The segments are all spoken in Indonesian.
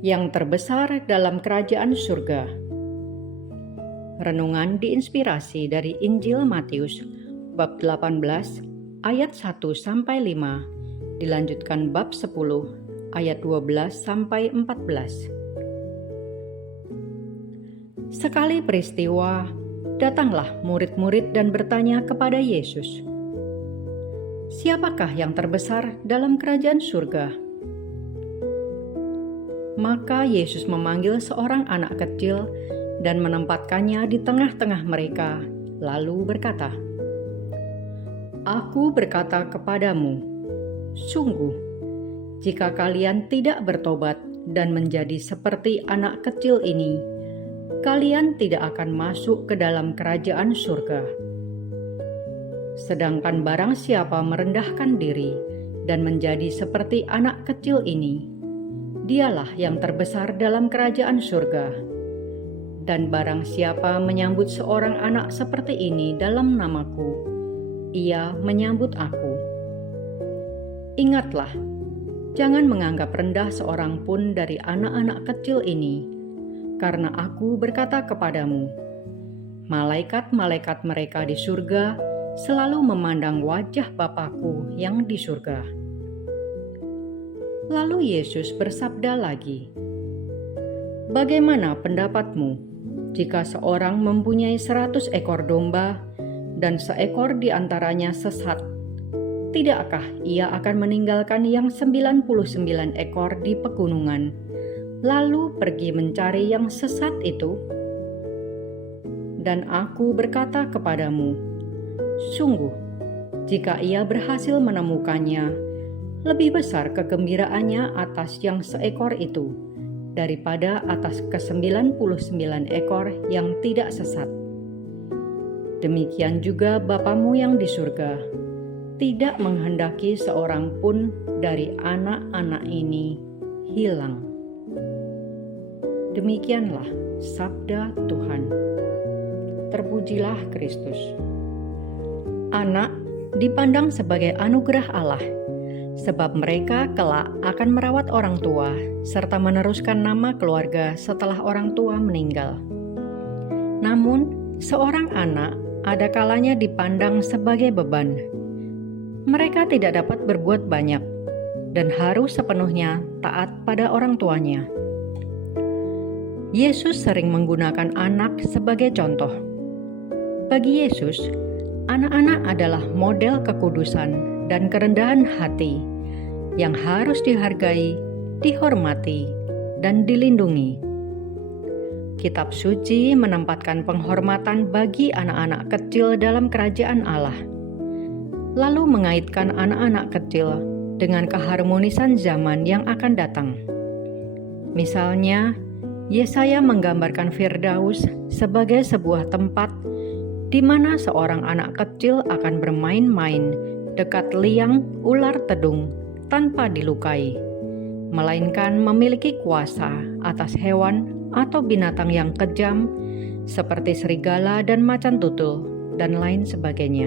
Yang terbesar dalam kerajaan surga. Renungan diinspirasi dari Injil Matius bab 18 ayat 1-5, dilanjutkan bab 10 ayat 12-14. Sekali peristiwa, datanglah murid-murid dan bertanya kepada Yesus, "Siapakah yang terbesar dalam kerajaan surga?" Maka Yesus memanggil seorang anak kecil dan menempatkannya di tengah-tengah mereka, lalu berkata, "Aku berkata kepadamu, sungguh, jika kalian tidak bertobat dan menjadi seperti anak kecil ini, kalian tidak akan masuk ke dalam kerajaan surga. Sedangkan barang siapa merendahkan diri dan menjadi seperti anak kecil ini, dialah yang terbesar dalam kerajaan surga. Dan barang siapa menyambut seorang anak seperti ini dalam namaku, ia menyambut aku. Ingatlah, jangan menganggap rendah seorang pun dari anak-anak kecil ini, karena aku berkata kepadamu, malaikat-malaikat mereka di surga selalu memandang wajah Bapa-Ku yang di surga." Lalu Yesus bersabda lagi, "Bagaimana pendapatmu jika seorang mempunyai 100 ekor domba dan seekor di antaranya sesat? Tidakkah ia akan meninggalkan yang 99 ekor di pegunungan, lalu pergi mencari yang sesat itu? Dan aku berkata kepadamu, sungguh, jika ia berhasil menemukannya, lebih besar kegembiraannya atas yang seekor itu daripada atas ke-99 ekor yang tidak sesat. Demikian juga Bapamu yang di surga tidak menghendaki seorang pun dari anak-anak ini hilang." Demikianlah sabda Tuhan. Terpujilah Kristus. Anak dipandang sebagai anugerah Allah, sebab mereka kelak akan merawat orang tua serta meneruskan nama keluarga setelah orang tua meninggal. Namun, seorang anak ada kalanya dipandang sebagai beban. Mereka tidak dapat berbuat banyak dan harus sepenuhnya taat pada orang tuanya. Yesus sering menggunakan anak sebagai contoh. Bagi Yesus, anak-anak adalah model kekudusan dan kerendahan hati yang harus dihargai, dihormati, dan dilindungi. Kitab suci menempatkan penghormatan bagi anak-anak kecil dalam kerajaan Allah, lalu mengaitkan anak-anak kecil dengan keharmonisan zaman yang akan datang. Misalnya, Yesaya menggambarkan Firdaus sebagai sebuah tempat di mana seorang anak kecil akan bermain-main dekat liang ular tedung tanpa dilukai, melainkan memiliki kuasa atas hewan atau binatang yang kejam seperti serigala dan macan tutul dan lain sebagainya.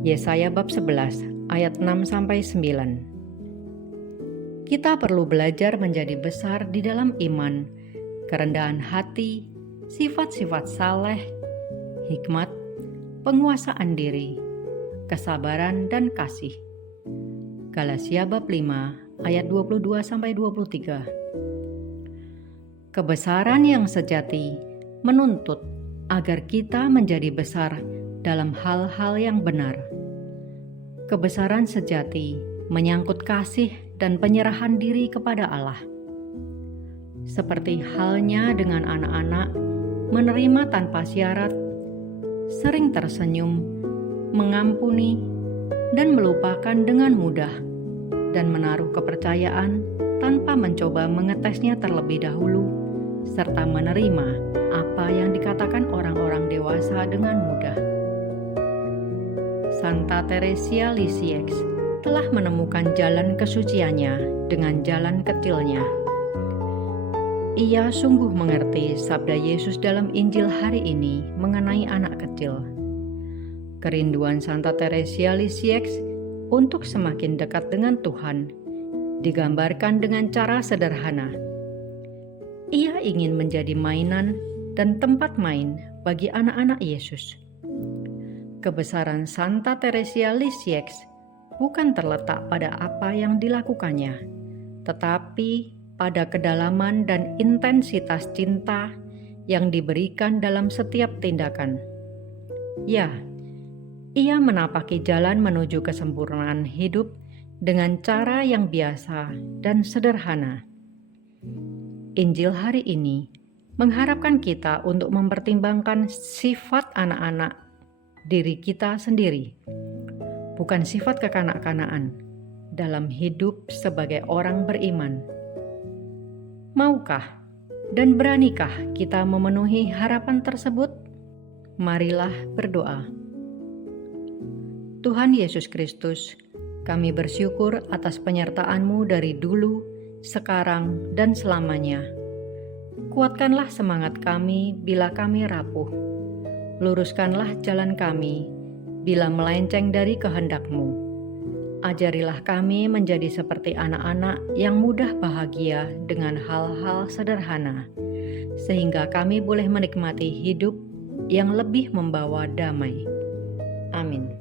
Yesaya bab 11 ayat 6-9. Kita perlu belajar menjadi besar di dalam iman, kerendahan hati, sifat-sifat saleh, hikmat, penguasaan diri, kesabaran dan kasih. Galatia bab 5 ayat 22-23. Kebesaran yang sejati menuntut agar kita menjadi besar dalam hal-hal yang benar. Kebesaran sejati menyangkut kasih dan penyerahan diri kepada Allah. Seperti halnya dengan anak-anak, menerima tanpa syarat, sering tersenyum, mengampuni, dan melupakan dengan mudah, dan menaruh kepercayaan tanpa mencoba mengetesnya terlebih dahulu, serta menerima apa yang dikatakan orang-orang dewasa dengan mudah. Santa Teresia Lisieux telah menemukan jalan kesuciannya dengan jalan kecilnya. Ia sungguh mengerti sabda Yesus dalam Injil hari ini mengenai anak kecil. Kerinduan Santa Teresia Lisieux untuk semakin dekat dengan Tuhan digambarkan dengan cara sederhana Ia ingin menjadi mainan dan tempat main bagi anak-anak Yesus. Kebesaran Santa Teresia Lisieux bukan terletak pada apa yang dilakukannya, tetapi pada kedalaman dan intensitas cinta yang diberikan dalam setiap tindakan. Ya, ia menapaki jalan menuju kesempurnaan hidup dengan cara yang biasa dan sederhana. Injil hari ini mengharapkan kita untuk mempertimbangkan sifat anak-anak diri kita sendiri, bukan sifat kekanak-kanakan dalam hidup sebagai orang beriman. Maukah dan beranikah kita memenuhi harapan tersebut? Marilah berdoa. Tuhan Yesus Kristus, kami bersyukur atas penyertaan-Mu dari dulu, sekarang, dan selamanya. Kuatkanlah semangat kami bila kami rapuh. Luruskanlah jalan kami bila melenceng dari kehendak-Mu. Ajarilah kami menjadi seperti anak-anak yang mudah bahagia dengan hal-hal sederhana, sehingga kami boleh menikmati hidup yang lebih membawa damai. Amin.